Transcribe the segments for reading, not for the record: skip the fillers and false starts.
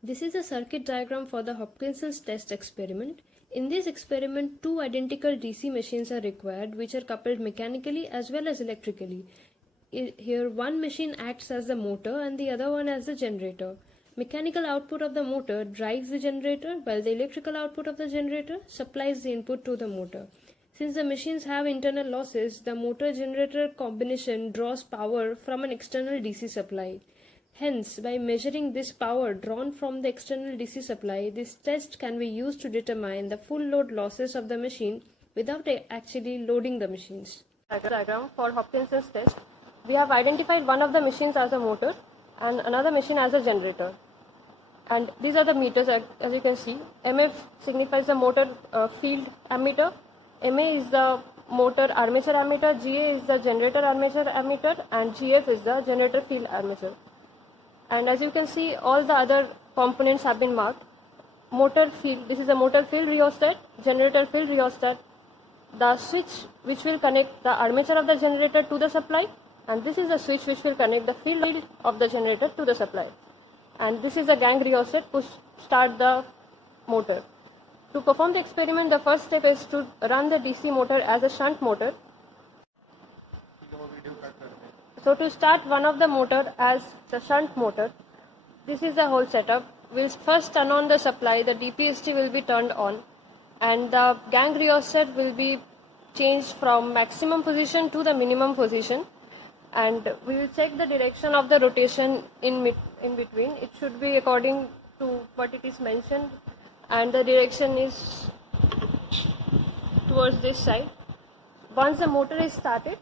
This is a circuit diagram for the Hopkinson's test experiment. In this experiment, two identical DC machines are required which are coupled mechanically as well as electrically. Here one machine acts as the motor and the other one as the generator. Mechanical output of the motor drives the generator while the electrical output of the generator supplies the input to the motor. Since the machines have internal losses, the motor-generator combination draws power from an external DC supply. Hence, by measuring this power drawn from the external DC supply, this test can be used to determine the full load losses of the machine without actually loading the machines. Diagram for Hopkinson's test. We have identified one of the machines as a motor and another machine as a generator. And these are the meters, as you can see. MF signifies the motor field ammeter, MA is the motor armature ammeter, GA is the generator armature ammeter, and GF is the generator field armature. And as you can see, all the other components have been marked. Motor field, this is a motor field rheostat, generator field rheostat, the switch which will connect the armature of the generator to the supply, and this is the switch which will connect the field of the generator to the supply. And this is a gang rheostat to start the motor. To perform the experiment, the first step is to run the DC motor as a shunt motor. So to start one of the motor as the shunt motor, this is the whole setup. We'll first turn on the supply, the DPST will be turned on, and the gang rheostat will be changed from maximum position to the minimum position, and we will check the direction of the rotation in between. It should be according to what it is mentioned, and the direction is towards this side. Once the motor is started,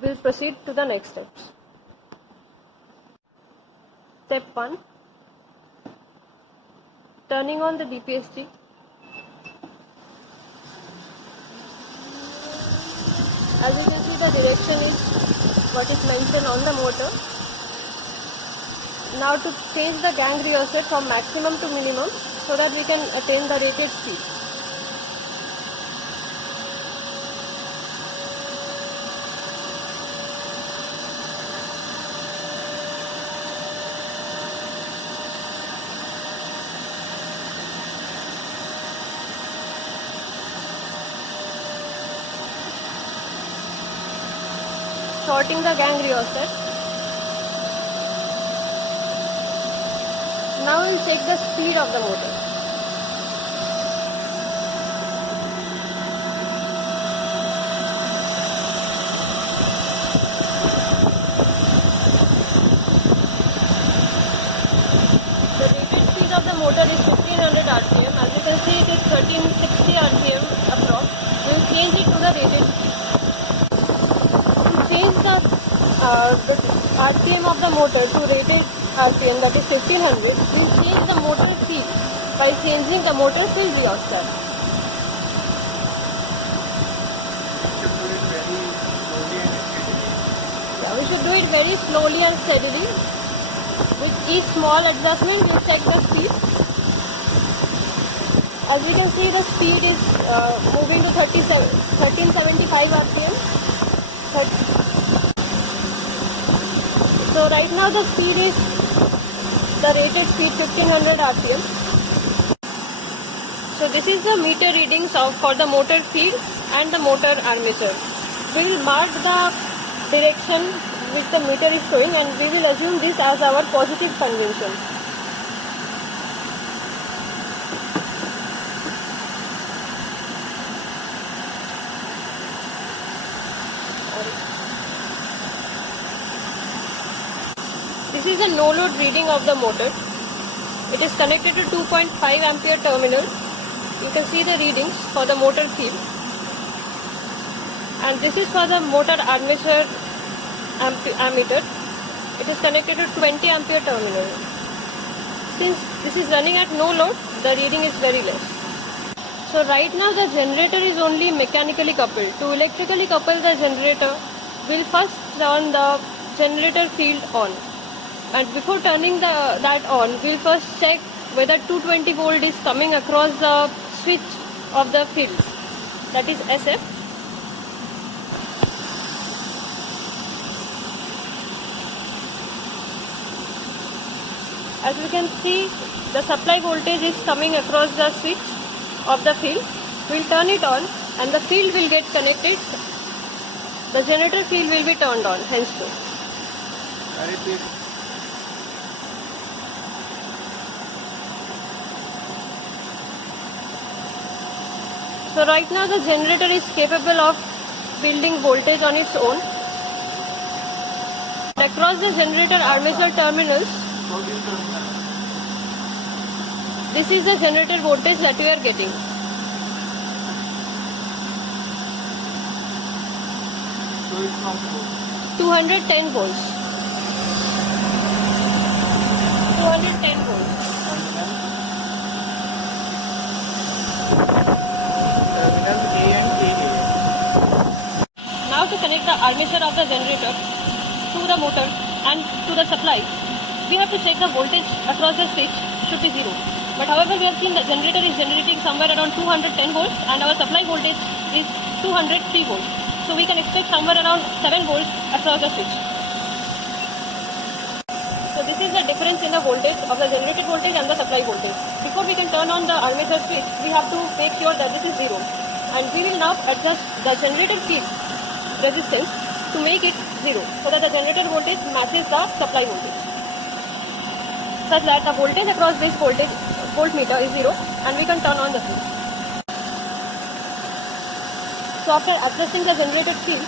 we'll proceed to the next steps. Step 1. Turning on the DPST. As you can see, the direction is what is mentioned on the motor. Now to change the gang rheostat from maximum to minimum so that we can attain the rated speed. Sorting the gang rheostat. Now we'll check the speed of the motor. The rated speed of the motor is 1500 rpm. As you can see, it is 1360 rpm approx. We'll change it to the rated speed. Change the RPM of the motor to rated RPM, that is 1500. We will change the motor field by changing the motor field rheostat. We should do it very slowly and steadily. With each small adjustment, we will check the speed. As we can see, the speed is moving to 1375 RPM. So right now the speed is the rated speed 1500 rpm. So this is the meter readings for the motor field and the motor armature. We will mark the direction which the meter is showing, and we will assume this as our positive convention. This is a no-load reading of the motor. It is connected to 2.5 ampere terminal. You can see the readings for the motor field. And this is for the motor armature ammeter. It is connected to 20 ampere terminal. Since this is running at no load, the reading is very less. So right now the generator is only mechanically coupled. To electrically couple the generator, we'll first turn the generator field on. And before turning that on, we'll first check whether 220 volt is coming across the switch of the field, that is SF. As you can see, the supply voltage is coming across the switch of the field. We'll turn it on and the field will get connected. The generator field will be turned on henceforth. So right now the generator is capable of building voltage on its own. Across the generator armature terminals, this is the generator voltage that we are getting. So it's from 210 volts. 210 volts. terminal A and AA. Now to connect the armature of the generator to the motor and to the supply, we have to check the voltage across the switch should be 0. But however, we have seen the generator is generating somewhere around 210 volts and our supply voltage is 203 volts. So we can expect somewhere around 7 volts across the switch. So this is the difference in the voltage of the generated voltage and the supply voltage. Before we can turn on the armature switch, we have to make sure that this is 0. And we will now adjust the generator field resistance to make it 0 so that the generator voltage matches the supply voltage. Such that the voltage across this voltmeter is 0 and we can turn on the switch. So after adjusting the generated field,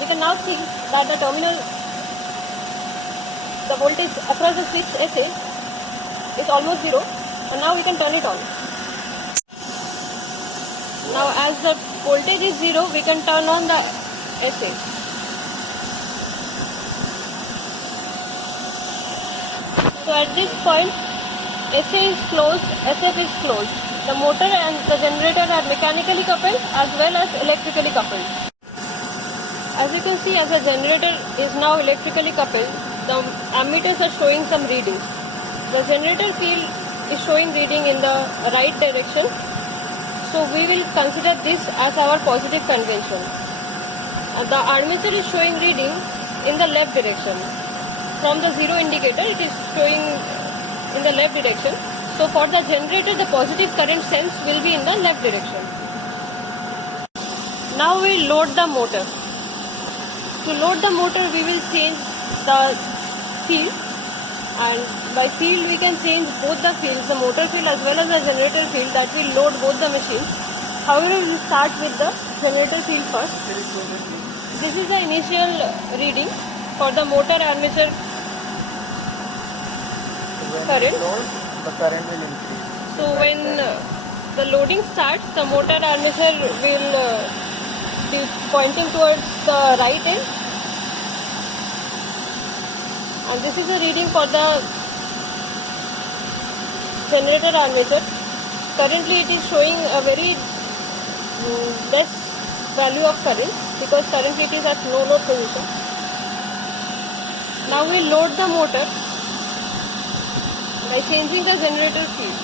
we can now see that the voltage across the switch SA is almost 0 and now we can turn it on. Now as the voltage is 0, we can turn on the SA. So at this point, SA is closed, SF is closed. The motor and the generator are mechanically coupled as well as electrically coupled. As you can see, as the generator is now electrically coupled, the ammeters are showing some readings. The generator field is showing reading in the right direction. So we will consider this as our positive convention. The armature is showing reading in the left direction. From the 0 indicator, it is showing in the left direction. So for the generator, the positive current sense will be in the left direction. Now we load the motor. To load the motor, we will change the field, and by field we can change both the fields, the motor field as well as the generator field, that will load both the machines. However, we will start with the generator field first. This is the initial reading for the motor armature current. The current will increase. So when the loading starts, the motor armature will be pointing towards the right end, and this is the reading for the generator armature. Currently it is showing a very less value of current because currently it is at no load position. Now we load the motor by changing the generator field.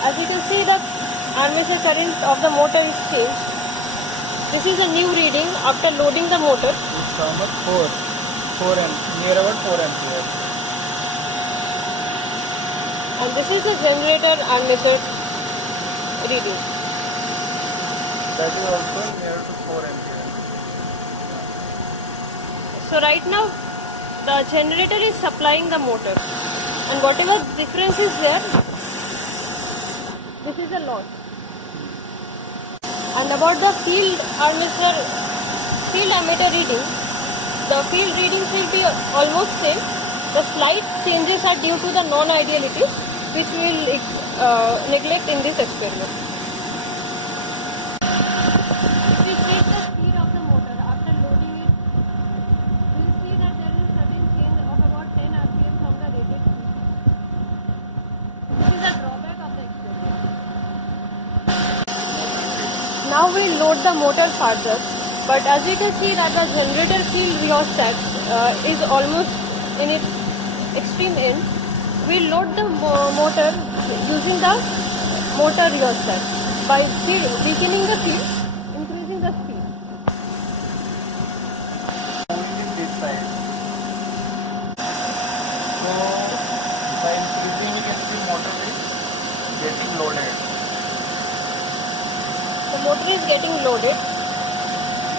As you can see, the armature current of the motor is changed. This is a new reading after loading the motor. It's how much? 4 near about 4 ampere. And this is the generator armature reading. That is also near to 4 ampere. So right now the generator is supplying the motor, and whatever difference is there, this is a loss. And about the field ammeter reading, the field readings will be almost same. The slight changes are due to the non-idealities, which we will neglect in this experiment. If we check the speed of the motor after loading it, we will see that there is a sudden change of about 10 rpm from the rated speed. This is a drawback of the experiment. Now we load the motor further, but as you can see that the generator field rheostat is almost in its extreme end. we load the motor using the motor rheostat by weakening the field, increasing the speed. Moving in this side. So by increasing we can see motor is getting loaded. The motor is getting loaded.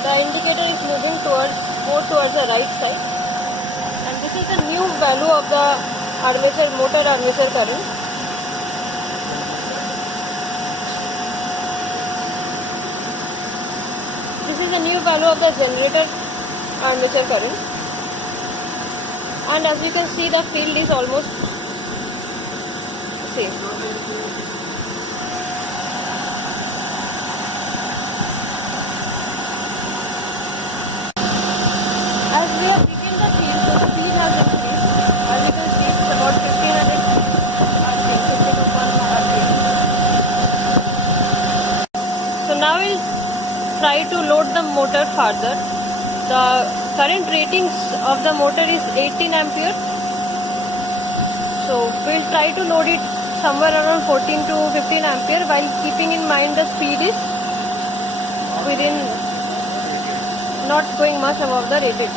The indicator is moving more towards the right side, and this is the new value of the motor armature current. This is the new value of the generator armature current, and as you can see, the field is almost same. As we have weakened the field, the speed has increased. As you can see, it's about 1500 RPM, 15 RPM. So now we'll try to load the motor further. The current ratings of the motor is 18 ampere. So we'll try to load it somewhere around 14 to 15 ampere while keeping in mind the speed is within, not going much above the rated.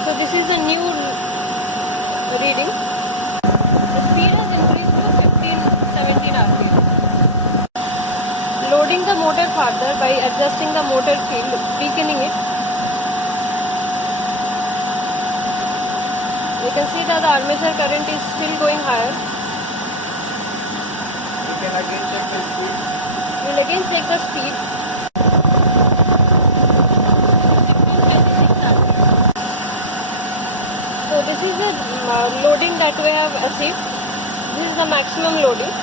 So this is a new reading. The speed has increased to 17 RPM. Loading the motor further by adjusting the motor field, weakening it. You can see that the armature current is still going higher. You can again check the speed. We will again check the speed. So this is the loading that we have achieved. This is the maximum loading.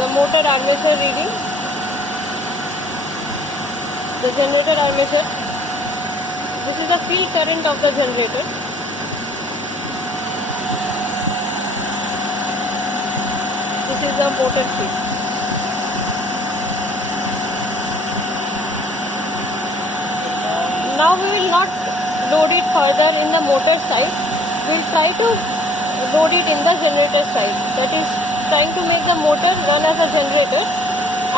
The motor armature reading. The generator armature. This is the field current of the generator. This is the motor field. Now we will not load it further in the motor side. We will try to load it in the generator side. That is trying to make the motor run as a generator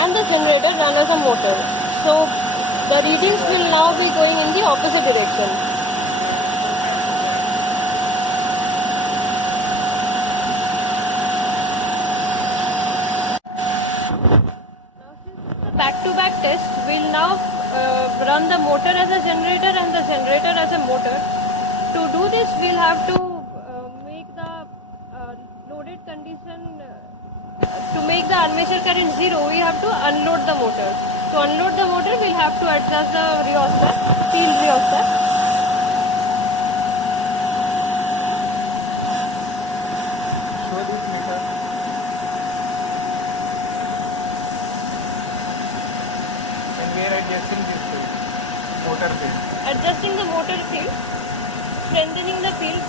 and the generator run as a motor. So the readings will now be going in the opposite direction. Now since it's a back-to-back test, we will now run the motor as a generator and the generator as a motor. To do this, we will have to make the loaded condition, to make the armature current 0, we have to unload the motor. To unload the motor, we will have to adjust the rheostat, field rheostat. Show this meter. And we are adjusting this field, motor field. Adjusting the motor field, strengthening the field.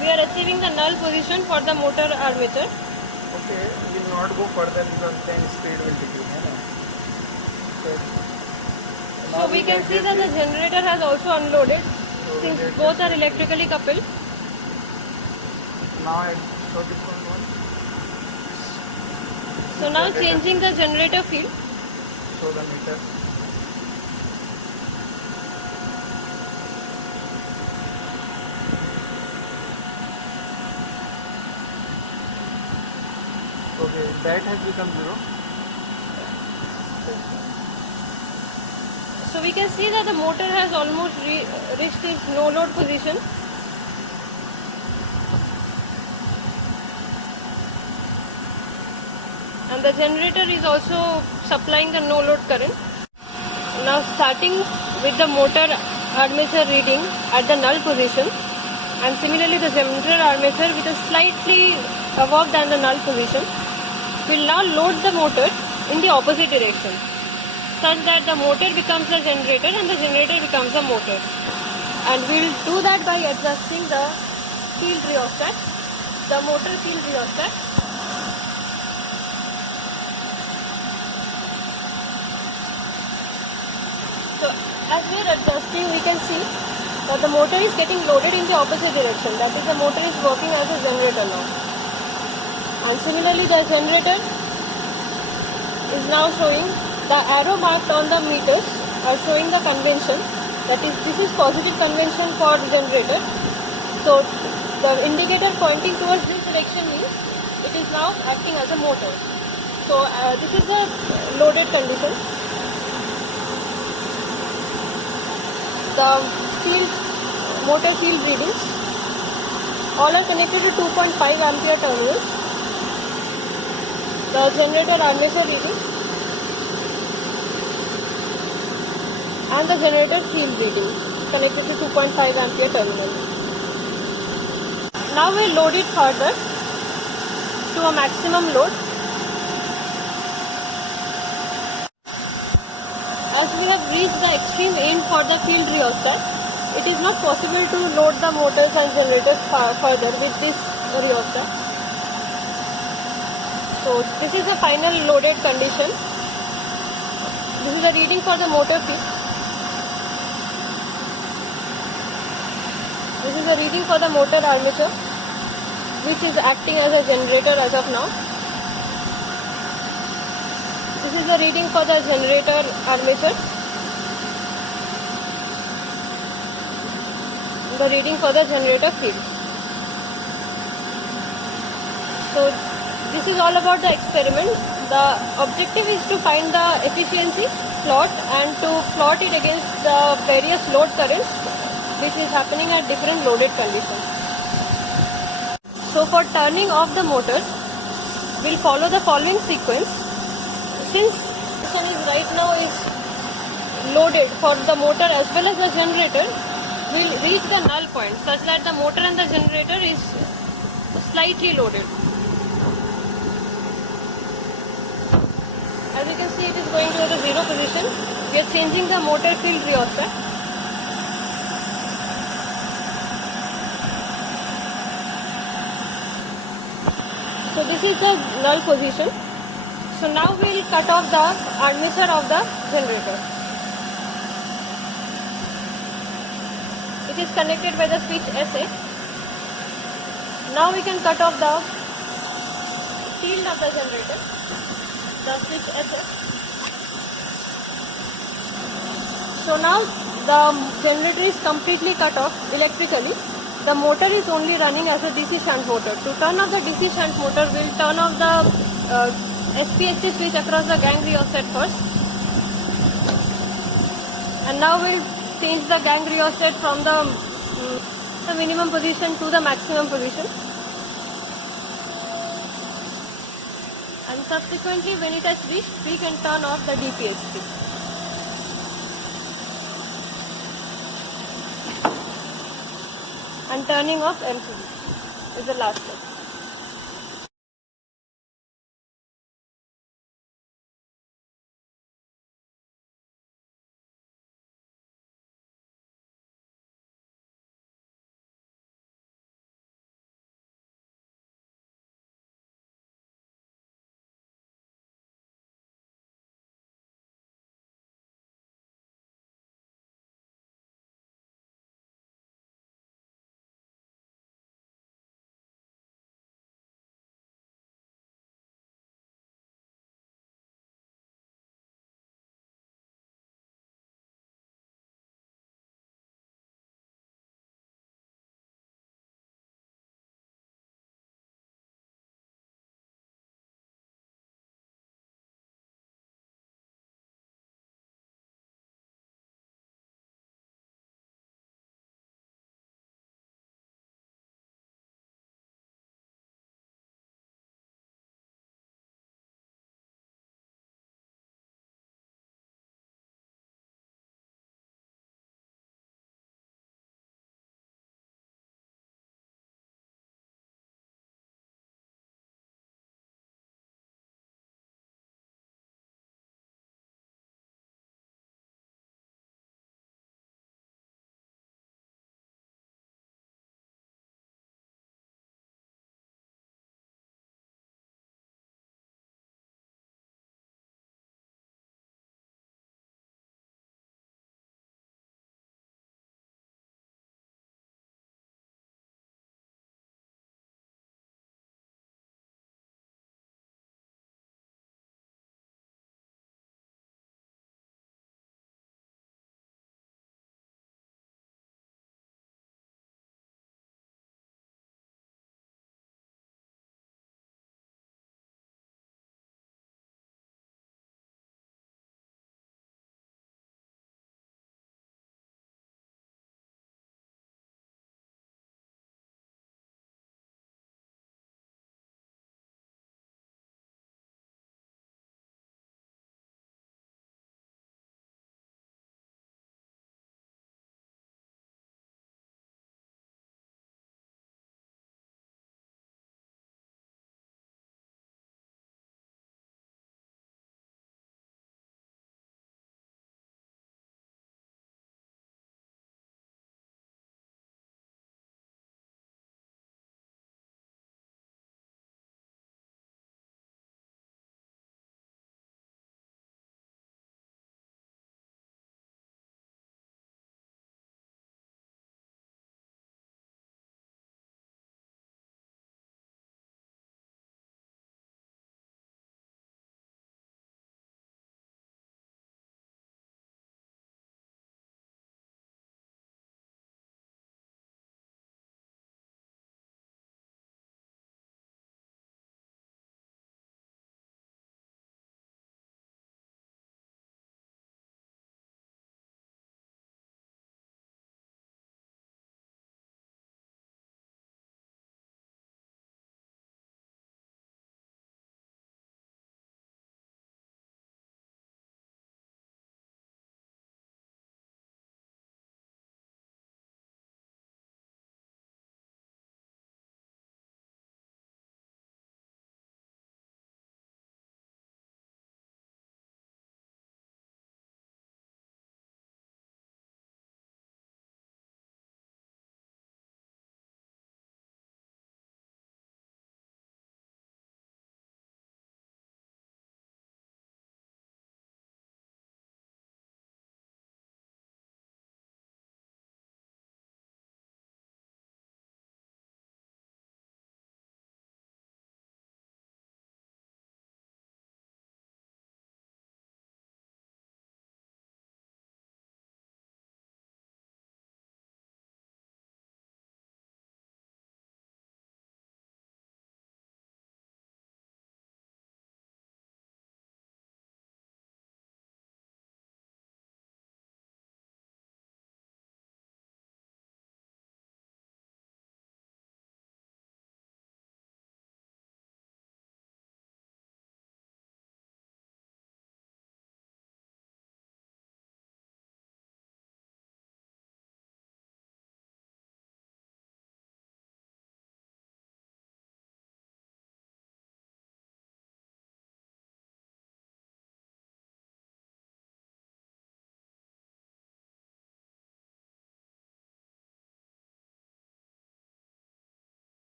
We are achieving the null position for the motor armature. Okay, we will not go further because then speed will decrease. है ना? So we can see that the generator has also unloaded since both are electrically coupled. Now I show this one. So now changing the generator field. Show the meter. Okay, that has become 0. So we can see that the motor has almost reached its no load position. And and the generator is also supplying the no load current. Now starting with the motor armature reading at the null position, and similarly the generator armature which is slightly above than the null position, will now load the motor in the opposite direction, such that the motor becomes the generator and the generator becomes the motor. And we will do that by adjusting the field rheostat, the motor field rheostat. So as we are adjusting, we can see that the motor is getting loaded in the opposite direction. That is, the motor is working as a generator now. And similarly, the generator is now showing, the arrow marked on the meters are showing the convention. That is, this is positive convention for the generator. So the indicator pointing towards this direction means it is now acting as a motor. So this is a loaded condition. The motor field readings all are connected to 2.5 ampere terminals. The generator armature reading and the generator field reading connected to 2.5 ampere terminal. Now we load it further to a maximum load. As we have reached the extreme end for the field rheostat, it is not possible to load the motors and generators further with this rheostat. So this is the final loaded condition. This is the reading for the motor field. This is the reading for the motor armature, which is acting as a generator as of now. This is the reading for the generator armature. The reading for the generator field. So this is all about the experiment. The objective is to find the efficiency plot and to plot it against the various load currents which is happening at different loaded conditions. So for turning off the motor, we'll follow the following sequence. Since this one is right now is loaded for the motor as well as the generator, we'll reach the null point such that the motor and the generator is slightly loaded. As you can see, it is going to the zero position. We are changing the motor field rheostat. So this is the null position. So now we will cut off the armature of the generator. It is connected by the switch SA. Now we can cut off the field of the generator, the switch SA. So now the generator is completely cut off electrically. The motor is only running as a DC shunt motor. To turn off the DC shunt motor, we will turn off the SPST switch across the gang rheostat first. And now we will change the gang rheostat from the minimum position to the maximum position. And subsequently, when it has reached, we can turn off the DPST. And turning off LCD is the last step.